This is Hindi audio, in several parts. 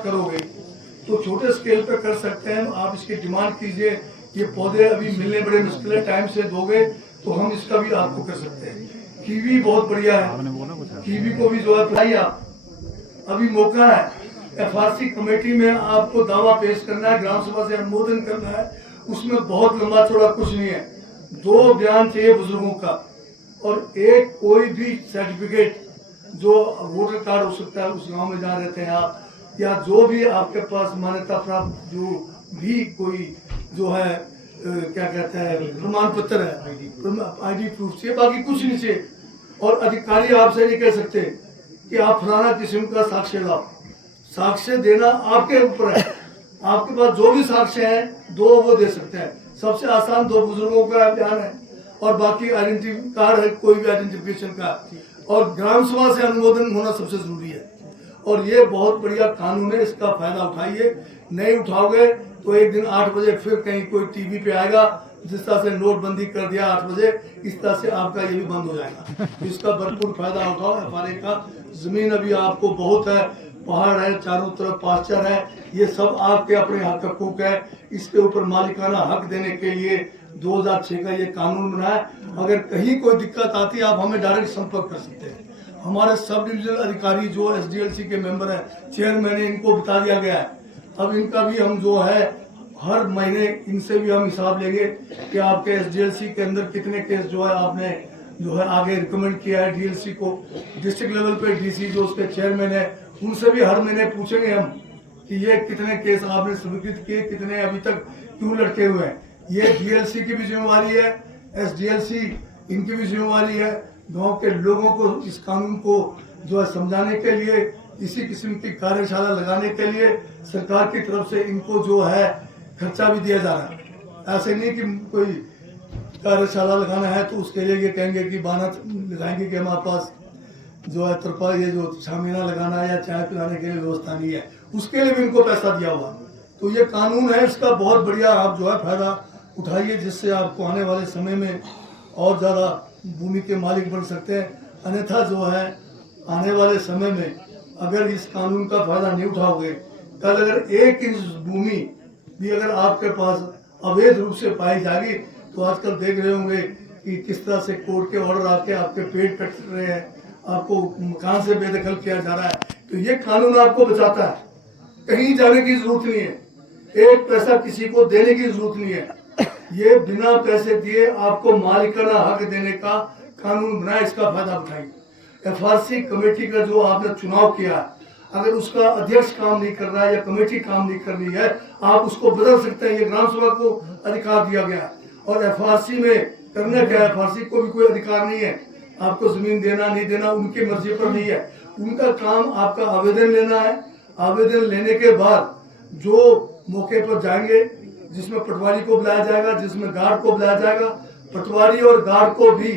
करोगे तो छोटे स्केल पे कर सकते हैं। आप इसकी डिमांड कीजिए, ये पौधे अभी मिलने बड़े मुश्किल है, टाइम से दोगे तो हम इसका भी आपको कर सकते हैं। कीवी बहुत बढ़िया है, कीवी को भी जो है बताइए आप, अभी मौका है। एफआरसी कमेटी में आपको दावा पेश करना है, ग्राम सभा से अनुमोदन करना है, उसमें बहुत लंबा चौड़ा कुछ नहीं है। 2 बयान चाहिए बुजुर्गों का और एक कोई भी सर्टिफिकेट, जो वोटर कार्ड हो सकता है उस गांव में जहाँ रहते हैं आप, या जो भी आपके पास मान्यता प्राप्त जो भी कोई जो है क्या कहते हैं प्रमाण पत्र है, आईडी प्रूफ चाहिए, बाकी कुछ नहीं चाहिए। और अधिकारी आपसे नहीं कह सकते कि आप फलाना किस्म का साक्ष्य लाओ, साक्ष्य देना आपके ऊपर है। आपके पास जो भी साक्ष्य है 2 वो दे सकते हैं। सबसे आसान 2 बुजुर्गों का बयान है और बाकी आइडेंटिटी कार्ड है, कोई भी आइडेंटिफिकेशन का, और ग्राम सभा से अनुमोदन होना सबसे जरूरी है। और ये बहुत बढ़िया कानून है, इसका फायदा उठाइए। नहीं उठाओगे तो एक दिन 8 बजे फिर कहीं कोई टीवी पे आएगा, जिस तरह से नोटबंदी कर दिया 8 बजे, इस तरह से आपका ये भी बंद हो जाएगा। इसका भरपूर फायदा उठाओ। एफआरए का जमीन अभी आपको बहुत है, पहाड़ है, चारों तरफ पास्चर है, ये सब आपके अपने हक हकूक है। इसके ऊपर मालिकाना हक देने के लिए 2006 का ये कानून बना है। अगर कहीं कोई दिक्कत आती है आप हमें डायरेक्ट संपर्क कर सकते हैं। हमारे सब डिविजनल अधिकारी जो एसडीएलसी के मेंबर हैं, चेयरमैन है, इनको बता दिया गया है। अब इनका भी हम जो है हर महीने इनसे भी हम हिसाब लेंगे कि आपके एसडीएलसी के अंदर कितने केस जो है आपने जो है आगे रिकमेंड किया है डीएलसी को। डिस्ट्रिक्ट लेवल पे डीसी जो उसके चेयरमैन है, उनसे भी हर महीने पूछेंगे हम कि ये कितने केस आपने स्वीकृत किए, कितने अभी तक क्यों लटके हुए हैं। ये डीएलसी की भी जिम्मेवारी है, एसडीएलसी इनकी भी जिम्मेवारी है। गांव के लोगों को इस कानून को जो है समझाने के लिए, इसी किस्म की कार्यशाला लगाने के लिए सरकार की तरफ से इनको जो है खर्चा भी दिया जा रहा है। ऐसे नहीं कि कोई कार्यशाला लगाना है तो उसके लिए ये कहेंगे कि बहाना लगाएंगे कि हमारे पास जो है तरपा ये जो शामियाना लगाना है या चाय पिलाने के लिए व्यवस्था नहीं है, उसके लिए भी इनको पैसा दिया हुआ। तो ये कानून है, इसका बहुत बढ़िया आप जो है फायदा उठाइए, जिससे आपको आने वाले समय में और ज़्यादा भूमि के मालिक बन सकते हैं। अन्यथा जो है आने वाले समय में अगर इस कानून का फायदा नहीं उठाओगे, कल अगर 1 इंच भूमि भी अगर आपके पास अवैध रूप से पाई जाएगी तो आजकल देख रहे होंगे कि किस तरह से कोर्ट के ऑर्डर आके आपके पेड़ कट रहे हैं, आपको मकान से बेदखल किया जा रहा है। तो ये कानून आपको बचाता है, कहीं जाने की जरूरत नहीं है, 1 पैसा किसी को देने की जरूरत नहीं है। ये बिना पैसे दिए आपको मालिकाना हक देने का कानून बना, इसका फायदा उठाइए। एफआरसी कमेटी का जो आपने चुनाव किया, अगर उसका अध्यक्ष काम नहीं कर रहा है या कमेटी काम नहीं कर रही है, आप उसको बदल सकते हैं। ये ग्राम सभा को अधिकार दिया गया। और एफआरसी में करना क्या है, एफआरसी को भी कोई अधिकार नहीं है आपको जमीन देना नहीं देना, उनकी मर्जी पर नहीं है। उनका काम आपका आवेदन लेना है। आवेदन लेने के बाद जो मौके पर जाएंगे, जिसमें पटवारी को बुलाया जाएगा, जिसमें गार्ड को बुलाया जाएगा, पटवारी और गार्ड को भी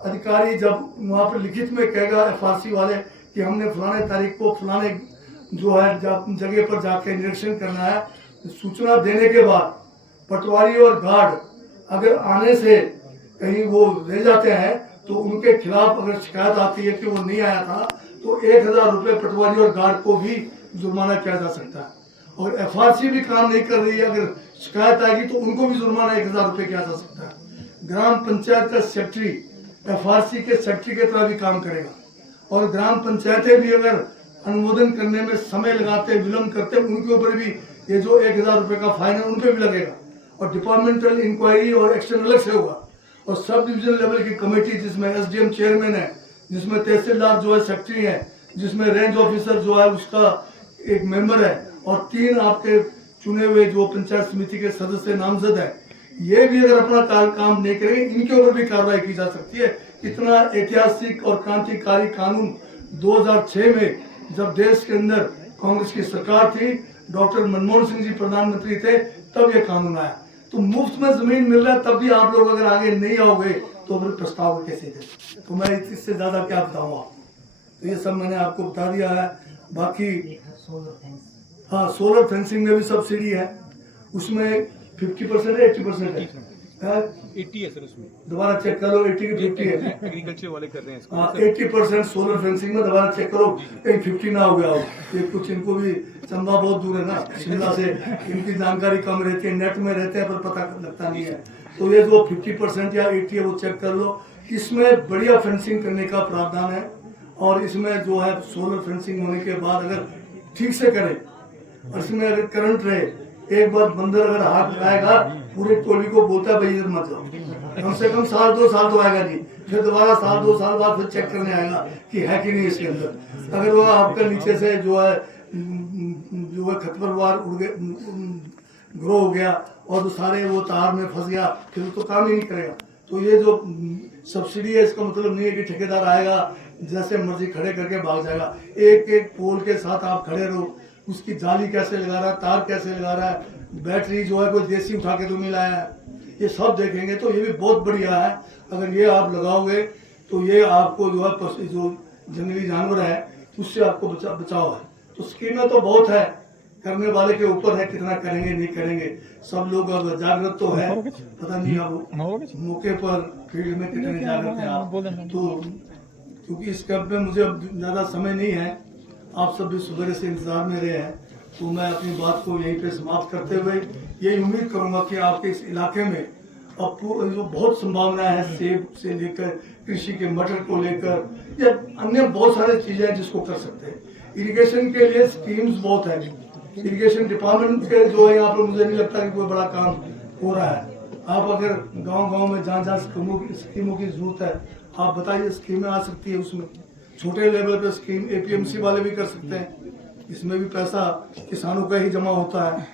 अधिकारी जब वहाँ पर लिखित में कहेगा एफआरसी वाले कि हमने फलाने तारीख को फलाने जो है जगह पर जाके निरीक्षण करना है, सूचना देने के बाद पटवारी और गार्ड अगर आने से कहीं वो ले जाते हैं तो उनके खिलाफ अगर शिकायत आती है कि वो नहीं आया था तो 1000 रुपये पटवारी और गार्ड को भी जुर्माना किया जा सकता है। और एफआरसी भी काम नहीं कर रही है, अगर शिकायत आएगी तो उनको भी जुर्माना 1000 रुपये किया जा सकता है। ग्राम पंचायत का सेक्रेटरी एफआरसी के सेक्रेटरी की तरह भी काम करेगा। और ग्राम पंचायतें भी अगर अनुमोदन करने में समय लगाते विलम्ब करते, उनके ऊपर भी ये जो 1000 रुपये का फाइन है उन पर भी लगेगा। और डिपार्टमेंटल इंक्वायरी और एक्शन अलग से होगा। और सब डिविजन लेवल की कमेटी जिसमें एसडीएम चेयरमैन है, जिसमें तहसीलदार जो है सेक्रेटरी है, जिसमें रेंज ऑफिसर जो है उसका एक मेंबर है, और 3 आपके चुने हुए जो पंचायत समिति के सदस्य नामजद है, ये भी अगर अपना काम नहीं करेंगे, इनके ऊपर भी कार्रवाई की जा सकती है। इतना ऐतिहासिक और क्रांतिकारी कानून 2006 में जब देश के अंदर कांग्रेस की सरकार थी, डॉक्टर मनमोहन सिंह जी प्रधानमंत्री थे, तब ये कानून आया। तो मुफ्त में जमीन मिल रहा है, तब भी आप लोग अगर आगे नहीं आओगे तो फिर प्रस्ताव कैसे दे। तो मैं इससे ज्यादा क्या बताऊँ आपको, तो ये सब मैंने आपको बता दिया है। बाकी हाँ, सोलर फेंसिंग में भी सब्सिडी है, उसमें 50% है, 80% है। 80 है सर उसमें, दोबारा चेक कर लो, 80 की 50 है। एग्रीकल्चर वाले कर रहे हैं इसको। हाँ 80% सोलर फेंसिंग में, दोबारा चेक करो कहीं 50 ना हो गया हो। ये कुछ इनको भी चंबा बहुत दूर है ना शिमला से, इनकी जानकारी कम रहती है, नेट में रहते हैं पर पता लगता नहीं है। तो ये जो 50% या 80 है वो चेक कर लो। इसमें बढ़िया फेंसिंग करने का प्रावधान है, और इसमें जो है सोलर फेंसिंग होने के बाद अगर ठीक से करें, और इसमें अगर करंट रहे, एक बार बंदर अगर हाथ लगाएगा पूरे टोली को बोलता है भाई इधर मत जाओ, कम से कम 1-2 साल तो आएगा नहीं, फिर दोबारा 1-2 साल बाद फिर चेक करने आएगा कि है कि नहीं इसके अंदर। अगर वो आपका नीचे से जो है खरपतवार उड़ गए, ग्रो हो गया और तो सारे वो तार में फंस गया, फिर तो काम ही नहीं करेगा। तो ये जो सब्सिडी है इसका मतलब नहीं है कि ठेकेदार आएगा जैसे मर्जी खड़े करके भाग जाएगा। एक एक पोल के साथ आप खड़े रहो, उसकी जाली कैसे लगा रहा है, तार कैसे लगा रहा है, बैटरी जो है कोई देसी उठा के तो नहीं लाया है, ये सब देखेंगे। तो ये भी बहुत बढ़िया है, अगर ये आप लगाओगे तो ये आपको जो है जो जंगली जानवर है उससे आपको बचाव है। तो स्कीमें तो बहुत है, करने वाले के ऊपर है कितना करेंगे नहीं करेंगे। सब लोग अब जागृत तो है, पता नहीं अब मौके पर फील्ड में कितने जागृत हैं आप। तो क्योंकि इस कैंप में मुझे अब ज्यादा समय नहीं है, आप सब भी सुबह से इंतजार में रहे हैं, तो मैं अपनी बात को यहीं पे समाप्त करते हुए यही उम्मीद करूंगा कि आपके इस इलाके में अब जो बहुत संभावना है, सेब से लेकर कृषि के मटर को लेकर या अन्य बहुत सारे चीजें हैं जिसको कर सकते हैं। इरिगेशन के लिए स्कीम्स बहुत है, इरिगेशन डिपार्टमेंट के जो है यहाँ पर मुझे नहीं लगता कि कोई बड़ा काम हो रहा है। आप अगर गांव-गांव में जहाँ स्कीमों की जरूरत है आप बताइए, स्कीमें आ सकती है उसमें। छोटे लेवल पे स्कीम एपीएमसी वाले भी कर सकते हैं, इसमें भी पैसा किसानों का ही जमा होता है,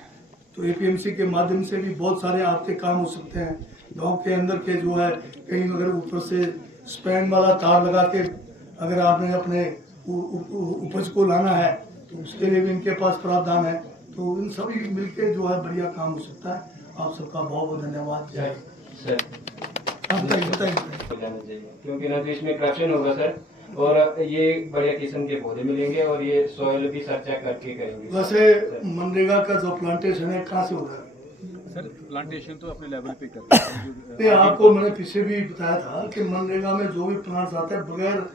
तो एपीएमसी के माध्यम से भी बहुत सारे आर्थिक काम हो सकते हैं। गांव के अंदर के जो है कहीं अगर ऊपर से स्पैन वाला तार लगा के अगर आपने अपने उपज को लाना है तो उसके लिए भी इनके पास प्रावधान है। तो इन सभी मिलके जो है बढ़िया काम हो सकता है। आप सबका बहुत बहुत धन्यवाद। सर बताइए। क्योंकि ना तो इसमें करप्शन होगा सर, और ये बढ़िया किस्म के पौधे मिलेंगे और ये सॉइल भी सर चेक करके करेंगे। वैसे मनरेगा का जो प्लांटेशन है कहाँ से हो रहा है सर? प्लांटेशन तो अपने लेवल पे करते हैं। नहीं, आपको मैंने पीछे भी बताया था कि मनरेगा में जो भी प्लांट्स आते हैं बगैर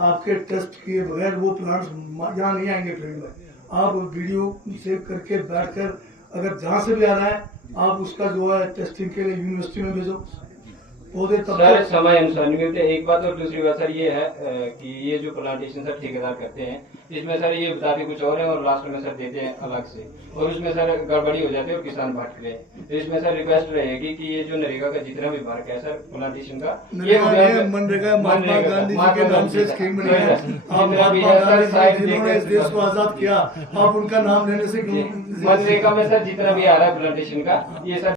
आपके टेस्ट किए बगैर वो प्लांट्स यहाँ नहीं आएंगे फील्ड में। आप वीडियो सेव करके बैठकर अगर जहाँ से भी आ रहा है आप उसका जो है टेस्टिंग के लिए यूनिवर्सिटी में भेजो पौधे। तब सर समय अनुसार नहीं मिलते, एक बात। और दूसरी बात सर ये है कि ये जो प्लांटेशन सर ठेकेदार करते हैं इसमें सर ये बताते कुछ और है और लास्ट में सर देते हैं अलग से, और उसमें सर गड़बड़ी हो जाती है और किसान भटक रहे हैं। तो इसमें सर रिक्वेस्ट रहेगी कि ये जो नरेगा का जितना भी वर्क है सर प्लांटेशन का, ये मनरेगा महात्मा गांधी जी के नाम से स्कीम बनी है। आप महात्मा गांधी जी जिन्होंने इस देश को आजाद किया, आप उनका नाम लेने से मनरेगा में सर जितना भी आ रहा है प्लांटेशन का ये सर